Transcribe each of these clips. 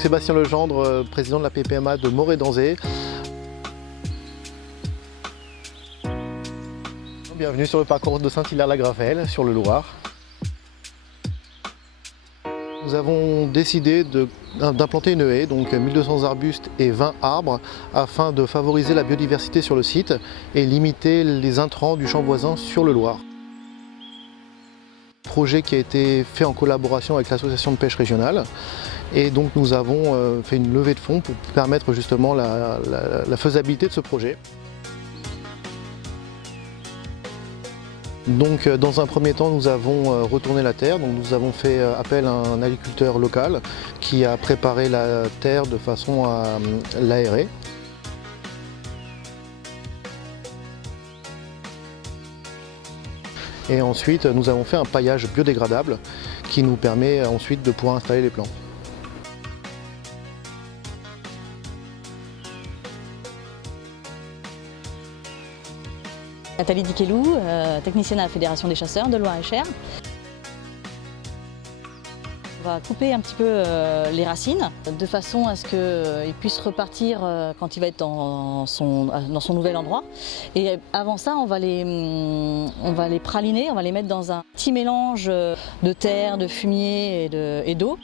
Sébastien Legendre, président de la PPMA de Morée-d'Anzé. Bienvenue sur le parcours de Saint-Hilaire-la-Gravelle, sur le Loir. Nous avons décidé d'implanter une haie, donc 1200 arbustes et 20 arbres, afin de favoriser la biodiversité sur le site et limiter les intrants du champ voisin sur le Loir. Projet qui a été fait en collaboration avec l'association de pêche régionale, et donc nous avons fait une levée de fonds pour permettre justement la faisabilité de ce projet. Donc dans un premier temps, nous avons retourné la terre, donc nous avons fait appel à un agriculteur local qui a préparé la terre de façon à l'aérer. Et ensuite, nous avons fait un paillage biodégradable qui nous permet ensuite de pouvoir installer les plants. Nathalie Dikelou, technicienne à la Fédération des chasseurs de Loir-et-Cher. On va couper un petit peu les racines de façon à ce qu'il puisse repartir quand il va être dans son nouvel endroit. Et avant ça, on va les praliner, on va les mettre dans un petit mélange de terre, de fumier et d'eau.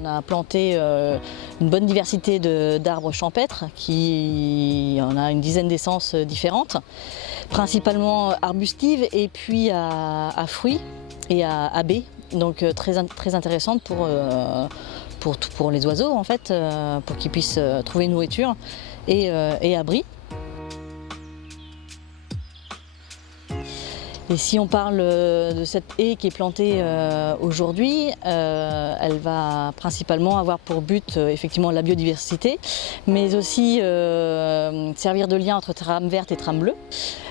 On a planté une bonne diversité d'arbres champêtres, qui en a une dizaine d'essences différentes, principalement arbustives et puis à fruits et à baies, donc très intéressantes pour les oiseaux en fait, pour qu'ils puissent trouver nourriture et abri. Et si on parle de cette haie qui est plantée aujourd'hui, elle va principalement avoir pour but effectivement la biodiversité, mais aussi servir de lien entre trame verte et trame bleue.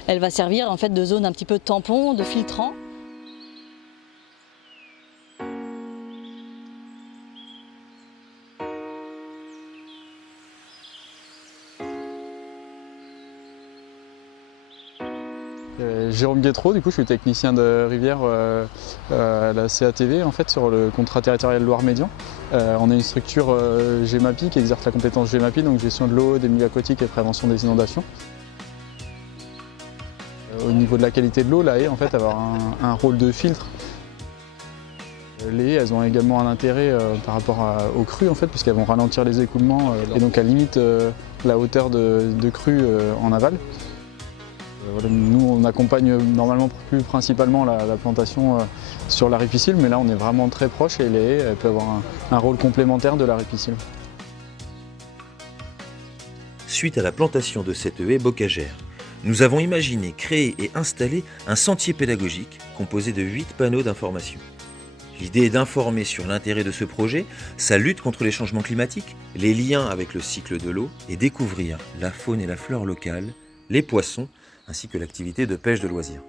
Elle va servir en fait de zone un petit peu tampon, de filtrant. Jérôme Guétreau, du coup, je suis technicien de rivière à la CATV en fait, sur le contrat territorial Loire-Médian. On est une structure GEMAPI qui exerce la compétence GEMAPI, donc gestion de l'eau, des milieux aquatiques et prévention des inondations. Au niveau de la qualité de l'eau, la haie en fait, avoir un rôle de filtre. Les haies, elles ont également un intérêt par rapport aux crues en fait, puisqu'elles vont ralentir les écoulements et donc elles limitent la hauteur de crue en aval. Nous, on accompagne normalement plus principalement la plantation sur la ripisylve, mais là on est vraiment très proche et les haies elles peuvent avoir un rôle complémentaire de la ripisylve. Suite à la plantation de cette haie bocagère, nous avons imaginé, créé et installé un sentier pédagogique composé de 8 panneaux d'information. L'idée est d'informer sur l'intérêt de ce projet, sa lutte contre les changements climatiques, les liens avec le cycle de l'eau et découvrir la faune et la flore locales, les poissons, ainsi que l'activité de pêche de loisirs.